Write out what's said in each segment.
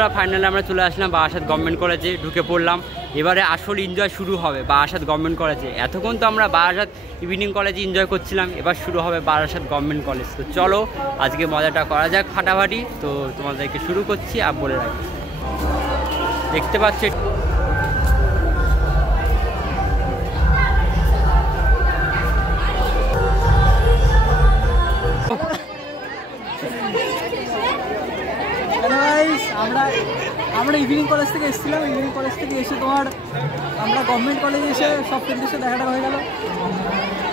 Finally আমরা চলে আসলাম Barasat government কলেজে, ঢুকে পড়লাম। এবারে আসল এনজয় শুরু হবে বারাসাত গভর্নমেন্ট কলেজে। এতক্ষণ তো আমরা বারাসাত ইভিনিং কলেজে এনজয় করছিলাম, এবার শুরু হবে বারাসাত গভর্নমেন্ট কলেজ। তো চলো আজকে মজাটা করা যাক ফাটাফাটি। তো তোমাদেরকে শুরু করছি আর বলে রাখি, দেখতে পাচ্ছি আমরা ইভিনিং কলেজ থেকে এসেছিলাম। ইভিনিং কলেজ থেকে এসে তোমার আমরা গভর্নমেন্ট কলেজে এসে সব ফ্রেন্ডের সাথে দেখাটা হয়ে গেল।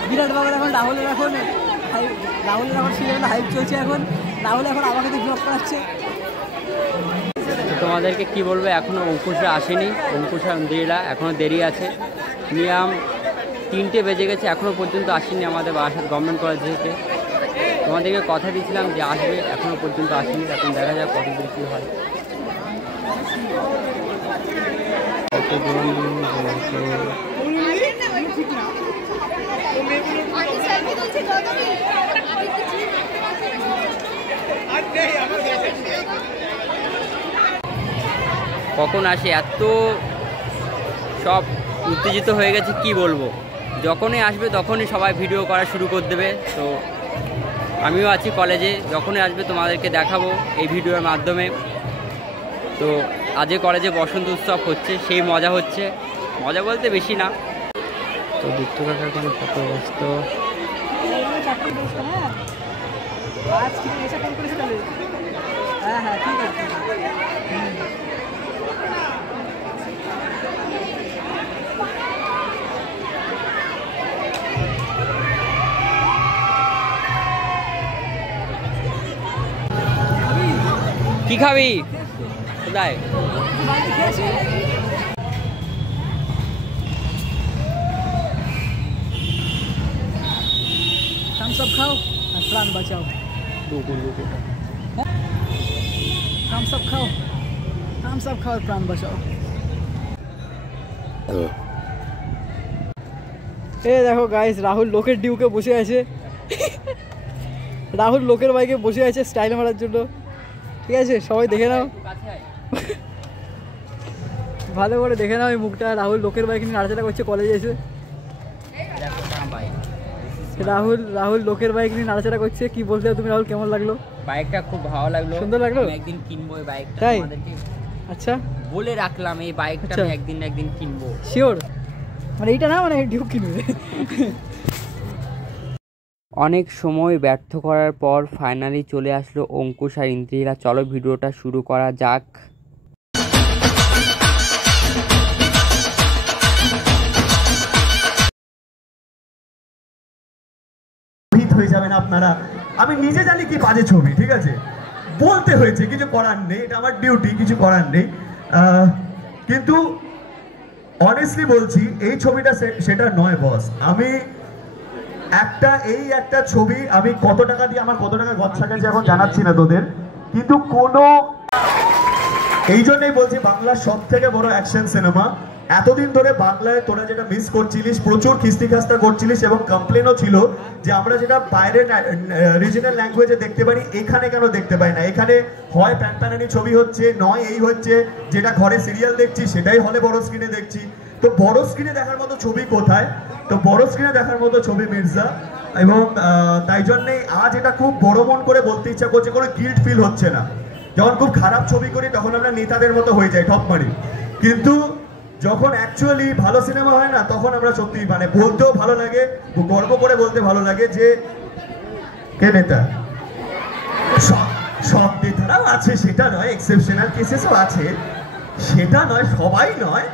বিরাট বাবার এখন রাহুলের এখন সিরিয়াল হাইপ চলছে। এখন রাহুল এখন আমাকে তো ব্লগ করাচ্ছে। তোমাদেরকে কি বলবো, এখনও অঙ্কুশরা আসেনি। অঙ্কুশ দিদিরা এখনও দেরি আছে। নিয়াম 3টে বেজে গেছে, এখনও পর্যন্ত আসেনি আমাদের বারাসাত গভর্নমেন্ট কলেজ থেকে। তোমাদেরকে কথা দিয়েছিলাম যে আসবে, এখনও পর্যন্ত আসেনি। এখন দেখা যাক কত দূর কী হয়। কখন আসে, এত সব উত্তেজিত হয়ে গেছে কি বলবো। যখনই আসবে তখনই সবাই ভিডিও করা শুরু করে দেবে। তো আমিও আছি কলেজে, যখনই আসবে তোমাদেরকে দেখাবো এই ভিডিওর মাধ্যমে। তো আজকে কলেজে বসন্ত উৎসব হচ্ছে, সেই মজা হচ্ছে। মজা বলতে বেশি না। তো দীপ্ত কাকার কোনো ফটো ব্যস্ত। কি খাবি কোথায়? থামস আপ খাও আর প্রাণ বাঁচাও। থামস আপ খাও আর প্রাণ বাঁচাও। এ দেখো গাইস, রাহুল লোকের ডিউকে বসে আছে। রাহুল লোকের বাইকে বসে আছে স্টাইল মারার জন্য। ঠিক আছে, সবাই দেখে নাও, ভালো করে দেখে নাও এই মুখটা। রাহুল লোকের বাইক নিয়ে নাড়াচাড়া করছে কলেজে এসে। রাহুল লোকের বাইক নিয়ে নাড়াচাড়া করছে। কি বলতে তুমি রাহুল, কেমন লাগলো? বাইকটা খুব ভালো লাগলো, সুন্দর লাগলো। একদিন কিনবো এই বাইকটা। তাই? আচ্ছা, বলে রাখলাম এই বাইকটা আমি একদিন কিনবো। শিওর? মানে এইটা না, মানে ডিউক কিনবে। অনেক সময় ব্যর্থ করার পর ফাইনালি চলে আসলো অঙ্কুশ আর ইন্দ্রিরা। চলো ভিডিওটা শুরু করা যাক। হয়ে যাবেন আপনারা। আমি নিজে জানি কি বাজে ছবি, ঠিক আছে, বলতে হয়েছে, কিছু করার নেই, এটা আমার ডিউটি, কিছু করার নেই। কিন্তু অনেস্টলি বলছি, এই ছবিটা সেটা নয় বস। আমি একটা ছবি আমি কত টাকা দিয়ে, আমার কত টাকা গচ্ছা গেছে এখন জানাচ্ছি না তোদের, কিন্তু এই জন্যই বলছি বাংলার সব থেকে বড় অ্যাকশন সিনেমা। এতদিন ধরে বাংলায় তোরা যেটা মিস করছিলিস, প্রচুর খিস্তি খাস্তা করছিলিস এবং কমপ্লেনও ছিল যে আমরা যেটা বাইরের রিজনাল ল্যাঙ্গুয়েজে দেখতে পারি এখানে কেন দেখতে পাই না। এখানে হয় প্যানপ্যানানি ছবি হচ্ছে, নয় এই হচ্ছে যেটা ঘরে সিরিয়াল দেখছি সেটাই হলে বড় স্ক্রিনে দেখছি। তো বড় স্ক্রিনে দেখার মতো ছবি কোথায়? তো বড় স্ক্রিনে দেখার মতো ছবি মির্জা। এবং তাই জন্যেই আজ এটা খুব বড় মন করে বলতে ইচ্ছা করছে, কোনো গিল্ট ফিল হচ্ছে না। যখন খুব খারাপ ছবি করি তখন আমরা নেতাদের মতো হয়ে যাই, ঠপ মারি, কিন্তু যখন অ্যাকচুয়ালি ভালো সিনেমা হয় না তখন আমরা সত্যি মানে বলতেও ভালো লাগে, গর্ব করে বলতে ভালো লাগে যে কে নেতা। সব নেতারাও আছে সেটা নয়, এক্সেপশনাল কেসেসও আছে সেটা নয়, সবাই নয়,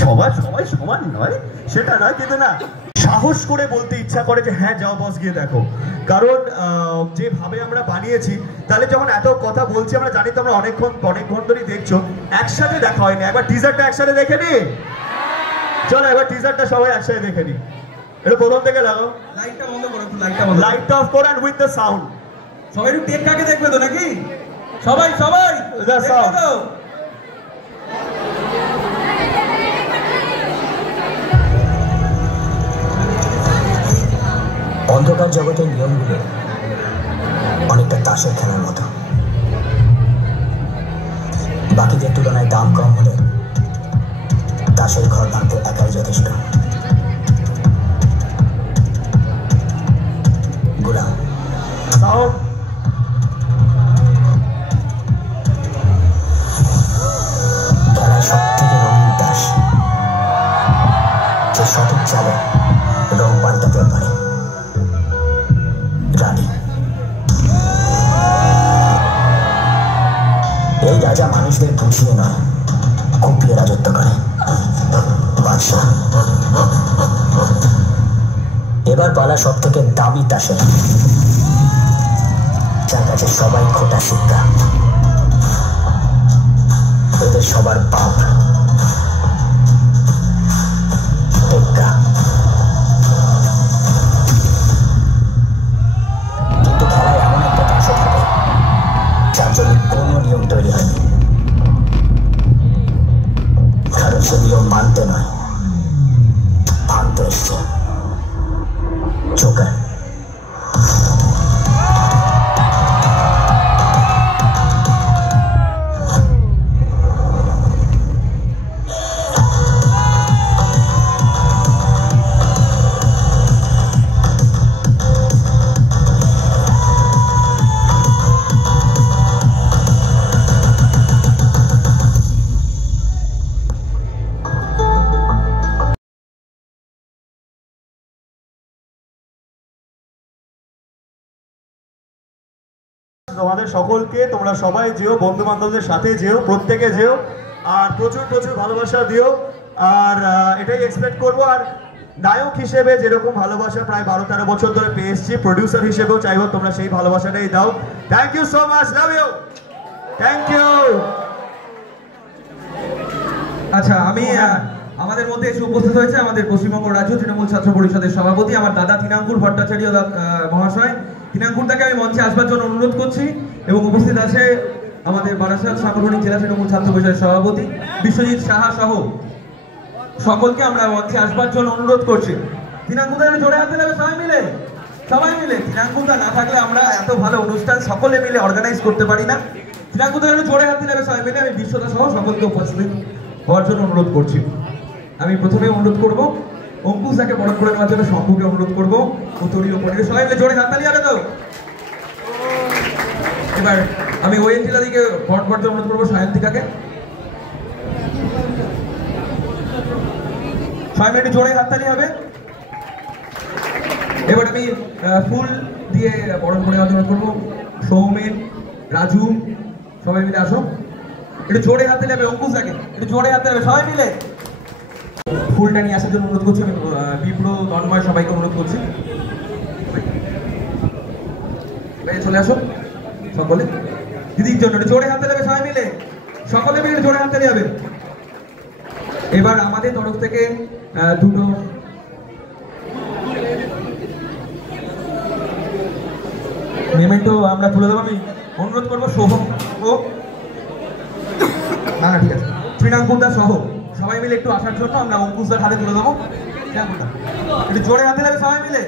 সবাই সমান নয় সেটা নয়, কিন্তু না সাহস করে বলতে ইচ্ছা করে যে হ্যাঁ যাও বস গিয়ে দেখো। কারণ যেভাবে আমরা বানিয়েছি, তাহলে যখন এত কথা বলছি আমরা জানি তো আমরা অনেকক্ষণ ধরেই দেখছো, একসাথে দেখা হয়নি। একবার টিজারটা একসাথে দেখে নি, চলো এবার টিজারটা সবাই একসাথে দেখে নি। এটা প্রথম থেকে লাগাও, লাইটটা বন্ধ করো, লাইটটা অফ করো, এন্ড উইথ দ্য সাউন্ড। সবাই একটু টেক কাকে দেখবে তো নাকি? সবাই দ্য সাউন্ড। অন্ধকার জগতের নিয়মগুলো অনেকটা তাসের খেলার মতো। বাকিদের তুলনায় দাম কম হলে তাসের ঘর ভাঙতে একাই যথেষ্ট। গুলাম খেলার সব থেকে রঙিন তাস, যে সঠিক চালে রং পাল্টাতে পারে। রানী, এই রাজা মানুষদের বুঝিয়ে নয়, কুপিয়ে রাজত্ব করে। বাদশাহ, এবার পালা সব থেকে দামি তাসের, যার কাছে সবাই খোটা শিক্ষা। এদের সবার বাপ টেক্কা। কিন্তু খেলায় এমন একটা তাসও থাকে যার জন্য কোনো নিয়ম তৈরি হয়নি, কারণ সে নিয়ম মানতে নয়, ভাঙতে এসছে। জোকার। তোমাদের সকলকে, তোমরা সবাই যেও, বন্ধু বান্ধবদের সাথে যেও, প্রত্যেকে যেও, আর প্রচুর প্রচুর ভালোবাসা দিও। আর এটাই এক্সপেক্ট করবো। আর নায়ক হিসেবে যেরকম ভালোবাসা প্রায় 12-13 বছর ধরে পেয়ে এসেছি, প্রডিউসার হিসেবেও চাইবো তোমরা সেই ভালোবাসাটাই দাও। Thank you so much, love you, thank you. আচ্ছা, আমি আমাদের মধ্যে এসে উপস্থিত হয়েছে আমাদের পশ্চিমবঙ্গ রাজ্য তৃণমূল ছাত্র পরিষদের সভাপতি আমার দাদা তৃণাঙ্কুর ভট্টাচার্য মহাশয়। তৃণাঙ্কুরদাকে আমি মঞ্চে আসবার জন্য অনুরোধ করছি এবং উপস্থিত আছে আমাদের বারাসাত সাংগঠনিক জেলা তৃণমূল ছাত্র পরিষদের সভাপতি বিশ্বজিৎ সাহা সহ সকলকে আমরা মঞ্চে আসবার জন্য অনুরোধ করছি। তৃণাঙ্কুরদা জোরে হাতে নেবে সবাই মিলে, সবাই মিলে। তৃণাঙ্কুরদা না থাকলে আমরা এত ভালো অনুষ্ঠান সকলে মিলে অর্গানাইজ করতে পারি না। তৃণাঙ্কুরদা জোরে হাতে নেবে সবাই মিলে। আমি বিশ্বদা সহ সকলকে উপস্থিত হওয়ার জন্য অনুরোধ করছি। আমি প্রথমে অনুরোধ করব অঙ্কুশ দাকে বরণ করে নেওয়ার জন্য শঙ্কুকে অনুরোধ করবো। উত্তরীয় পরিবেশ সবাই মিলে জোরে হাততালি হবে তো। এবার আমি ওয়েন্টিলা দিকে বরণ করতে অনুরোধ করবো সায়ন্তিকাকে। সবাই মিলে জোরে হাততালি হবে। এবার আমি ফুল দিয়ে বরণ করে নেওয়ার অনুরোধ করবো সৌমেন, রাজু, সবাই মিলে আসো। একটু জোরে হাতে নেবে অঙ্কুশ দাকে, একটু জোরে হাতে নেবে সবাই মিলে। ফুলটা নিয়ে আসার জন্য অনুরোধ করছি। আমি বিপ্র, তন্ময় সবাইকে অনুরোধ করছি চলে আসো সকলে। দিদির জন্য জোরে হাতে নেবে সবাই মিলে, সকলে মিলে জোরে হাতে নেবে। এবার আমাদের তরফ থেকে দুটো মেমেন্টো আমরা তুলে দেবো। আমি অনুরোধ করবো সোহম ও না ঠিক আছে তৃণাঙ্কুরদা সহ সবাই মিলে একটু আসার জন্য আমরা অঙ্কুশদার হাতে তুলে দেবো। একটু জোরে হাতে নেবে সবাই মিলে।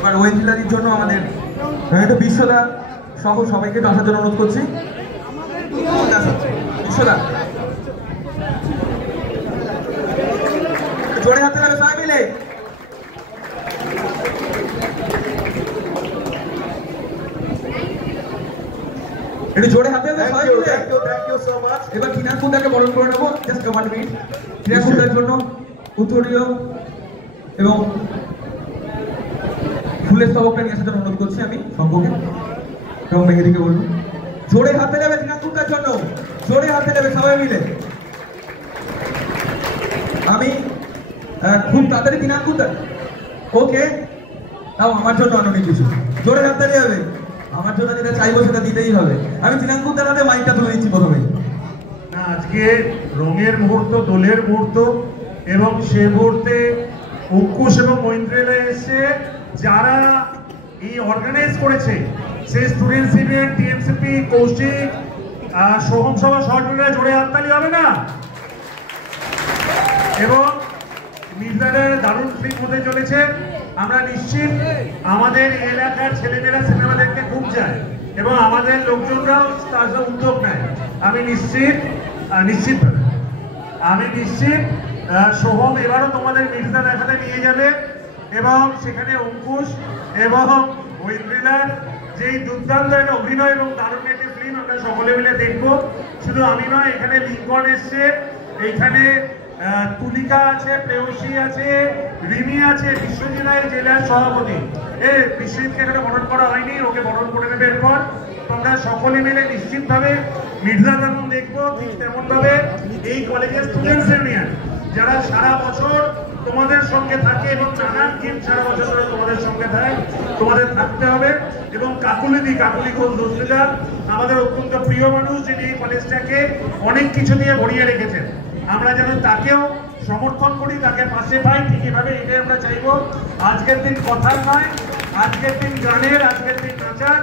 এবার ওয়েন্টিলারির জন্য আমাদের একটু বিশ্বদা সহ সবাইকে একটু আসার জন্য অনুরোধ করছি। বিশ্বদা জোরে হাতে নেবে সবাই মিলে। একটু জোরে হাতে নেবে সবাই মিলে। Thank you so much. এবার তৃণাঙ্কুরদাকে বরণ করে নেবো। Just 1 minute. তৃণাঙ্কুরদার জন্য উত্তরীয় এবং ফুলের স্তবকটা নিয়ে আসার জন্য অনুরোধ করছি আমি শঙ্কুকে এবং মেহেদিকে বলবো জোরে হাতে নেবে তৃণাঙ্কুরদার জন্য, জোরে হাতে নেবে সবাই মিলে। আমি খুব তাড়াতাড়ি তৃণাঙ্কুরদা ওকে তাও আমার জন্য আনুনি কিছু জোরে হাতে নেবে। আমার জন্য যেটা চাইবো সেটা দিতেই হবে। আমি তৃণাঙ্কুরদার হাতে মাইকটা তুলে দিচ্ছি প্রথমেই। না, আজকে রঙের মুহূর্ত, দোলের মুহূর্ত এবং সে মুহূর্তে অঙ্কুশ এবং মৈন্দ্রেলা এসে যারা এই অর্গানাইজ করেছে সেই students union, TMCP, Kaushik, Soham সভা সহযোগীরা জোরে হাততালি হবে না? এবং মির্জাদের দারুণ ফিল্ম হতে চলেছে। আমরা নিশ্চিত আমাদের এলাকার ছেলেমেয়েরা সিনেমা দেখতে খুব যায় এবং আমাদের লোকজনরাও তার উদ্যোগ নেয়। আমি নিশ্চিত সোহম এবারও তোমাদের মির্জা দেখাতে নিয়ে যাবে এবং সেখানে অঙ্কুশ এবং ঐন্দ্রিলার যেই দুর্দান্ত একটা অভিনয় এবং দারুণ একটি ফিল্ম আমরা সকলে মিলে দেখবো। শুধু আমি নয়, এখানে লিঙ্কন এসছে, এইখানে তুলিকা আছে, প্রেয়সী আছে, রিমি আছে, বিশ্বজিৎ রায় জেলার সভাপতি। বিশ্বজিৎকে এখানে বরণ করা হয়নি, ওকে বরণ করে নেবে এরপর। তোমরা সকলে মিলে নিশ্চিতভাবে মির্জা যখন দেখবো, ঠিক তেমন ভাবে এই কলেজের স্টুডেন্টস ইউনিয়ন যারা সারা বছর তোমাদের সঙ্গে থাকে এবং নানান গেম সারা বছর ধরে তোমাদের সঙ্গে থাকে, তোমাদের থাকতে হবে। এবং কাকুলি ঘোষ দোষিদা আমাদের অত্যন্ত প্রিয় মানুষ, যিনি এই কলেজটাকে অনেক কিছু দিয়ে ভরিয়ে রেখেছেন। আমরা যেন তাকেও সমর্থন করি, তাকে পাশে পাই, ঠিক এভাবে এটাই আমরা চাইবো। আজকের দিন কথার নয়, আজকের দিন গানের, আজকের দিন নাচার,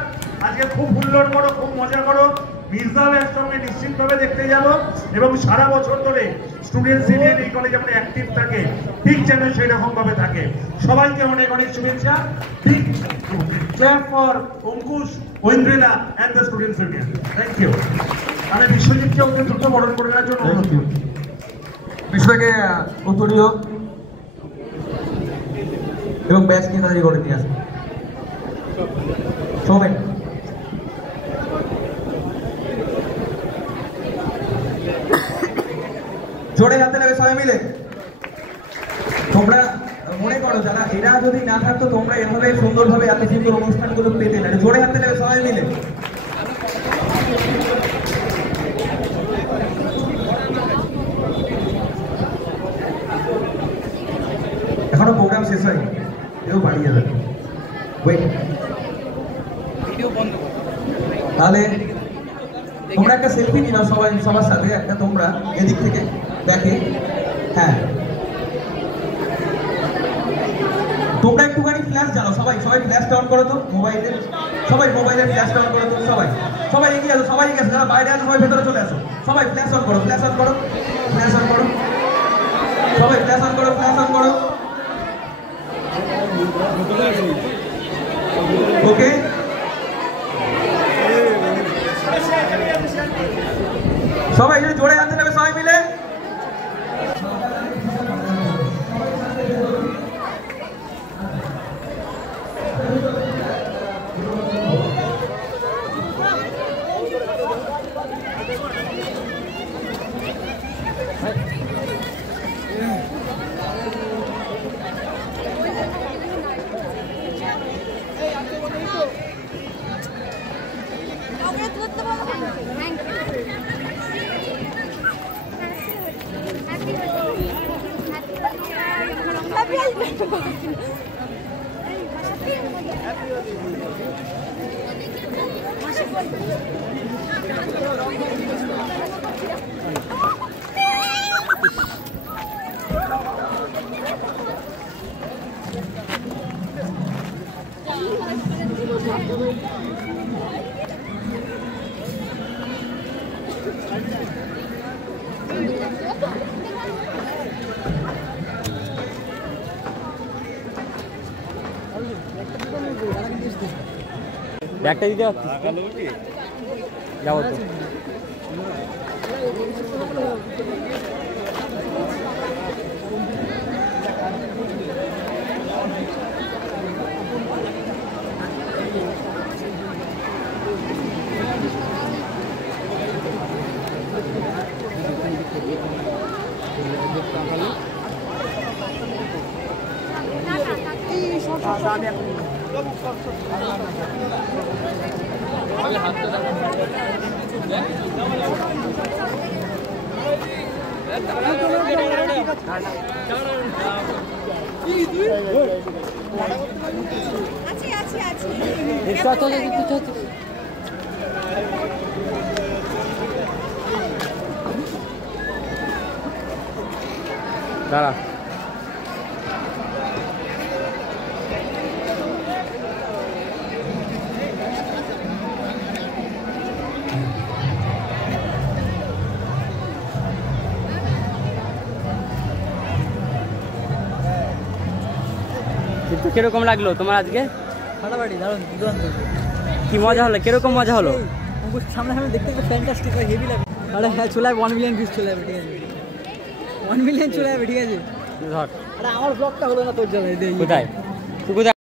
আজকে খুব হুল্লোড় করো, খুব মজা করো। মির্জাও একসঙ্গে নিশ্চিতভাবে দেখতে যাব এবং সারা বছর ধরে স্টুডেন্টস ইউনিয়ন এই কলেজে যেমন অ্যাক্টিভ থাকে, ঠিক যেন সেই রকম ভাবে থাকে। সবাইকে অনেক অনেক শুভেচ্ছা। ঠিক clap for Ankush, Aindrila and the students union. Thank you. আমি বিশ্বজিৎকে ওদের দ্রুত বরণ করে নেওয়ার জন্য অনুরোধ করছি। বিশ্বকে উত্তরীয় এবং ব্যাচ নিয়ে তাড়াতাড়ি করে নিয়ে আসবে। সবাই জোরে হাতে নেবে সবাই মিলে। তোমরা মনে করো যারা এরা যদি না থাকতো তোমরা এভাবে সুন্দরভাবে এত সুন্দর অনুষ্ঠানগুলো পেতে না। জোরে হাতে নেবে সবাই মিলে। এখনো প্রোগ্রাম শেষ হয়নি, কেউ বাড়ি যাবে। তাহলে তোমরা একটা সেলফি নিয়ে নাও সবার সাথে একটা, তোমরা এদিক থেকে দেখে। হ্যাঁ, তোমরা একটুখানি ফ্ল্যাশ জ্বালাও, সবাই ফ্ল্যাশ অন করো তো মোবাইলে, সবাই মোবাইলের ফ্ল্যাশ অন করো তো, সবাই এগিয়ে আসো, সবাই এগিয়ে আসো, যারা বাইরে আসো সবাই ভেতরে চলে আসো, সবাই ফ্ল্যাশ অন করো, সবাই ফ্ল্যাশ অন করো। ওকে, সবাই জোরে হাতে নেবে সবাই মিলে। একটা দিতে পারছিস? যাবো তো। দাঁড়া, কিন্তু কিরকম লাগলো তোমার আজকে? ফাটাফাটি, দারুণ, দুর্দান্ত। কি মজা হলো, কিরকম মজা হলো? অঙ্কুশ সামনে দেখতে ফ্যান্টাস্টিক, হেভি লাগে। আরে হ্যাঁ, চলে যাবে 1 মিলিয়ন ভিউজ, চলে যাবে, ঠিক আছে, 1 মিলিয়ন চলে যাবে, ঠিক আছে। ধর আরে আমার ব্লগটা হলো না তোর জন্য। কোথায়? তুই কোথায়?